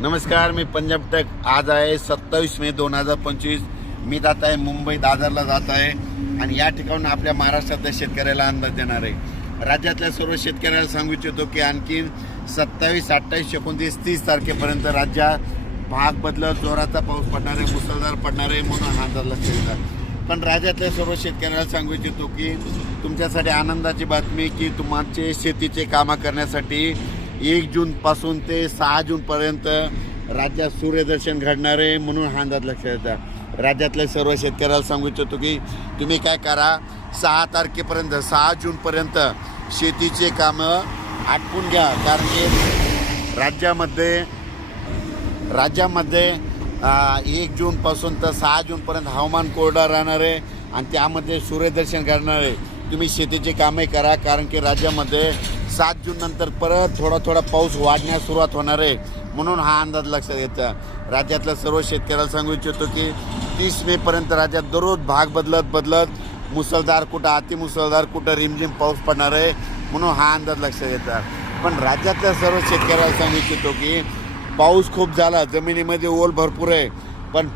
नमस्कार मी पंजाब टेक आज आहे सत्तावीस मे दोन हजार पंचवीस. मी जात आहे मुंबई दादरला जात आहे. आणि या ठिकाणून आपल्या महाराष्ट्रातल्या शेतकऱ्याला अंदाज देणार आहे. राज्यातल्या सर्व शेतकऱ्याला सांगू इच्छितो की आणखीन सत्तावीस अठ्ठावीस एकोणतीस तीस तारखेपर्यंत राज्यात भाग बदलत जोराचा पाऊस पडणार आहे मुसळधार पडणार आहे म्हणून हा अंदाज लक्षात येतात पण राज्यातल्या सर्व शेतकऱ्याला सांगू इच्छितो की तुमच्यासाठी आनंदाची बातमी की तुमचे शेतीचे कामं करण्यासाठी एक जूनपासून ते सहा जूनपर्यंत राज्यात सूर्यदर्शन घडणार आहे म्हणून हा अंदाज लक्षात येतात राज्यातल्या सर्व शेतकऱ्याला सांगू इच्छितो की तुम्ही काय करा सहा तारखेपर्यंत सहा जूनपर्यंत शेतीचे कामं आटपून घ्या. कारण की राज्यामध्ये राज्यामध्ये एक जूनपासून तर सहा जूनपर्यंत हवामान कोरडा राहणार आहे आणि त्यामध्ये सूर्यदर्शन घडणार आहे. तुम्ही शेतीचे कामे करा कारण की राज्यामध्ये सात जून नंतर परत थोडा थोडा पाऊस वाढण्यास सुरुवात होणार आहे. म्हणून हा अंदाज लक्षात येतं. राज्यातल्या सर्व शेतकऱ्याला सांगू इच्छितो की तीस मेपर्यंत राज्यात दररोज भाग बदलत बदलत मुसळधार कुठं अतिमुसळधार कुठं रिमझिम पाऊस पडणार आहे म्हणून हा अंदाज लक्षात येतात पण राज्यातल्या सर्व शेतकऱ्याला सांगू इच्छितो की पाऊस खूप झाला जमिनीमध्ये ओल भरपूर आहे. पण